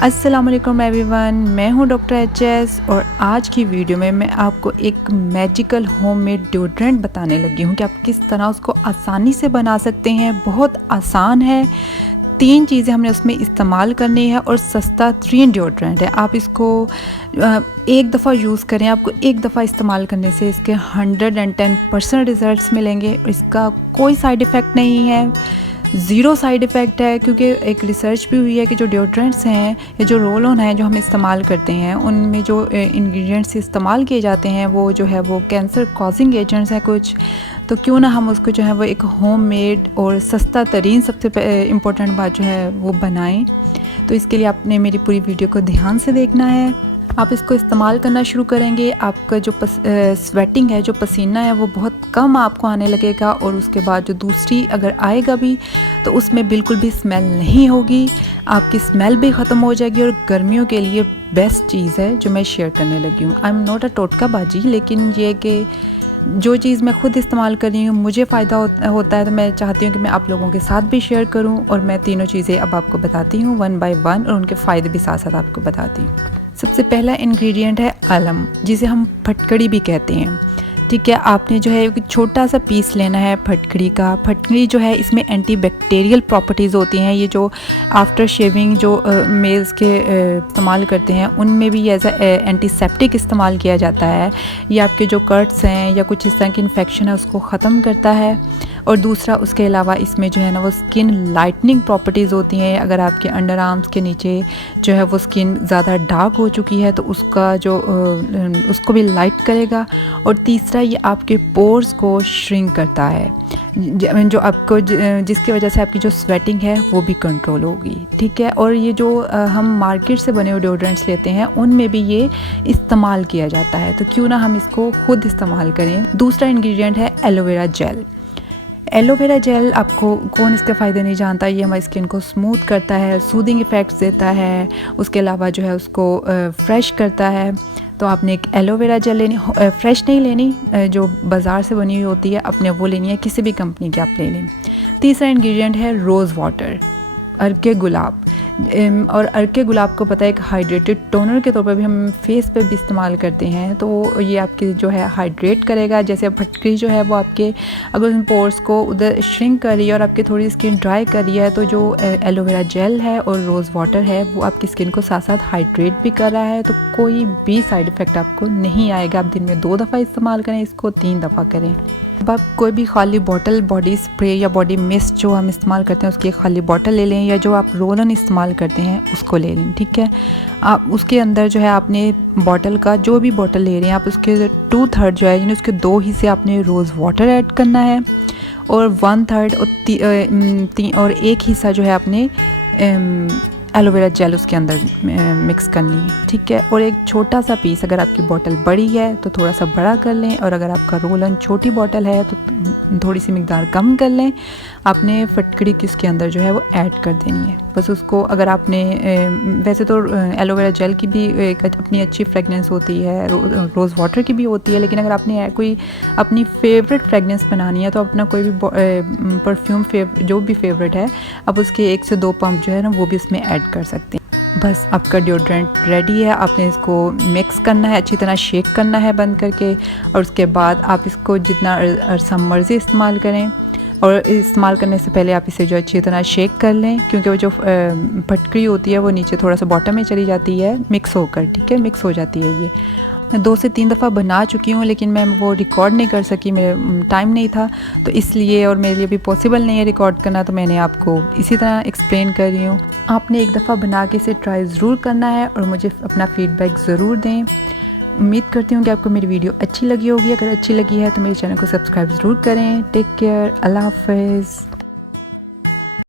अस्सलाम वालेकुम एवरीवन, मैं हूं डॉक्टर एचएस और आज की वीडियो में मैं आपको एक मैजिकल होममेड डिओड्रेंट बताने लगी हूं कि आप किस तरह उसको आसानी से बना सकते हैं। बहुत आसान है, 3 चीज़ें हमने उसमें इस्तेमाल करनी है और सस्ता 3 डिओड्रेंट है। आप इसको एक दफ़ा यूज़ करें, आपको एक दफ़ा इस्तेमाल करने से इसके 110% रिज़ल्ट्स मिलेंगे। इसका कोई साइड इफ़ेक्ट नहीं है, ज़ीरो साइड इफ़ेक्ट है, क्योंकि एक रिसर्च भी हुई है कि जो डिओड्रेंट्स हैं या जो रोल ऑन है जो हम इस्तेमाल करते हैं उनमें जो इंग्रेडिएंट्स इस्तेमाल किए जाते हैं वो जो है वो कैंसर कॉजिंग एजेंट्स हैं कुछ। तो क्यों ना हम उसको जो है वो एक होममेड और सस्ता तरीन सबसे इम्पोर्टेंट बात जो है वो बनाएं। तो इसके लिए आपने मेरी पूरी वीडियो को ध्यान से देखना है। आप इसको इस्तेमाल करना शुरू करेंगे, आपका जो स्वेटिंग है, जो पसीना है वो बहुत कम आपको आने लगेगा और उसके बाद जो दूसरी अगर आएगा भी तो उसमें बिल्कुल भी स्मेल नहीं होगी, आपकी स्मेल भी ख़त्म हो जाएगी। और गर्मियों के लिए बेस्ट चीज़ है जो मैं शेयर करने लगी हूँ। आई एम नॉट अ टोटका बाजी, लेकिन ये कि जो चीज़ मैं खुद इस्तेमाल कर रही हूँ मुझे फ़ायदा होता है तो मैं चाहती हूँ कि मैं आप लोगों के साथ भी शेयर करूँ। और मैं तीनों चीज़ें अब आपको बताती हूँ 1 बाय 1 और उनके फ़ायदे भी साथ साथ आपको बताती हूँ। सबसे पहला इंग्रेडिएंट है अलम, जिसे हम फटकड़ी भी कहते हैं। ठीक है, आपने जो है एक छोटा सा पीस लेना है फटकड़ी का। फटकड़ी जो है इसमें एंटीबैक्टीरियल प्रॉपर्टीज़ होती हैं। ये जो आफ्टर शेविंग जो मेल्स के इस्तेमाल करते हैं उनमें भी एज एंटीसेप्टिक इस्तेमाल किया जाता है। ये आपके जो कट्स हैं या कुछ इस तरह की इन्फेक्शन है उसको ख़त्म करता है। और दूसरा उसके अलावा इसमें जो है ना वो स्किन लाइटनिंग प्रॉपर्टीज़ होती हैं। अगर आपके अंडर आर्म्स के नीचे जो है वो स्किन ज़्यादा डार्क हो चुकी है तो उसका जो उसको भी लाइट करेगा। और तीसरा ये आपके पोर्स को श्रिंक करता है, जो आपको जिसकी वजह से आपकी जो स्वेटिंग है वो भी कंट्रोल होगी। ठीक है, और ये जो हम मार्केट से बने हुए डिओड्रेंट्स लेते हैं उनमें भी ये इस्तेमाल किया जाता है, तो क्यों ना हम इसको खुद इस्तेमाल करें। दूसरा इंग्रेडिएंट है एलोवेरा जेल। एलोवेरा जेल, आपको कौन इसके फ़ायदे नहीं जानता। ये हमारी स्किन को स्मूथ करता है, सूदिंग इफ़ेक्ट्स देता है, उसके अलावा जो है उसको फ्रेश करता है। तो आपने एक एलोवेरा जेल लेनी, फ्रेश नहीं लेनी, जो बाज़ार से बनी हुई होती है अपने वो लेनी है, किसी भी कंपनी की आप ले लें। तीसरा इंग्रेडिएंट है रोज़ वाटर, अर्के गुलाब। और अर्के गुलाब को पता है एक हाइड्रेटेड टोनर के तौर पर भी हम फेस पे भी इस्तेमाल करते हैं, तो ये आपकी जो है हाइड्रेट करेगा। जैसे फटकरी जो है वो आपके अगर उन पोर्स को उधर श्रिंक कर रही है और आपकी थोड़ी स्किन ड्राई कर रही है, तो जो एलोवेरा जेल है और रोज़ वाटर है वो आपकी स्किन को साथ साथ हाइड्रेट भी कर रहा है, तो कोई भी साइड इफ़ेक्ट आपको नहीं आएगा। आप दिन में 2 दफ़ा इस्तेमाल करें, इसको 3 दफ़ा करें। अब आप कोई भी खाली बॉटल, बॉडी स्प्रे या बॉडी मिस्ट जो हम इस्तेमाल करते हैं उसकी एक खाली बॉटल ले लें, या जो आप रोल ऑन इस्तेमाल करते हैं उसको ले लें। ठीक है, आप उसके अंदर जो है आपने बॉटल का जो भी बॉटल ले रहे हैं आप उसके 2/3 जो है यानी उसके 2 हिस्से आपने रोज़ वाटर ऐड करना है और 1/3 और 1 हिस्सा जो है आपने एलोवेरा जेल उसके अंदर मिक्स करनी है। ठीक है, और एक छोटा सा पीस, अगर आपकी बोतल बड़ी है तो थोड़ा सा बड़ा कर लें, और अगर आपका रोल ऑन छोटी बोतल है तो थोड़ी सी मिकदार कम कर लें। आपने फटकड़ी की उसके अंदर जो है वो ऐड कर देनी है। बस उसको, अगर आपने वैसे तो एलोवेरा जेल की भी एक अपनी अच्छी फ्रेगनेंस होती है, रोज़ वाटर की भी होती है, लेकिन अगर आपने कोई अपनी फेवरेट फ्रेगनेंस बनानी है तो अपना कोई भी परफ्यूम जो भी फेवरेट है अब उसके 1 से 2 पंप जो है ना वो भी उसमें ऐड कर सकते हैं। बस आपका डिओड्रेंट रेडी है। आपने इसको मिक्स करना है, अच्छी तरह शेक करना है बंद करके, और उसके बाद आप इसको जितना अरसा मर्ज़ी इस्तेमाल करें। और इस्तेमाल करने से पहले आप इसे जो अच्छी तरह शेक कर लें, क्योंकि वो जो फटकरी होती है वो नीचे थोड़ा सा बॉटम में चली जाती है मिक्स होकर। ठीक है, मिक्स हो जाती है। ये मैं 2 से 3 दफ़ा बना चुकी हूँ, लेकिन मैं वो रिकॉर्ड नहीं कर सकी, मेरे टाइम नहीं था तो इसलिए, और मेरे लिए भी पॉसिबल नहीं है रिकॉर्ड करना, तो मैंने आपको इसी तरह एक्सप्लेन कर रही हूँ। आपने एक दफ़ा बना के इसे ट्राई ज़रूर करना है और मुझे अपना फ़ीडबैक ज़रूर दें। उम्मीद करती हूँ कि आपको मेरी वीडियो अच्छी लगी होगी। अगर अच्छी लगी है तो मेरे चैनल को सब्सक्राइब ज़रूर करें। टेक केयर, अल्लाह हाफ़िज़।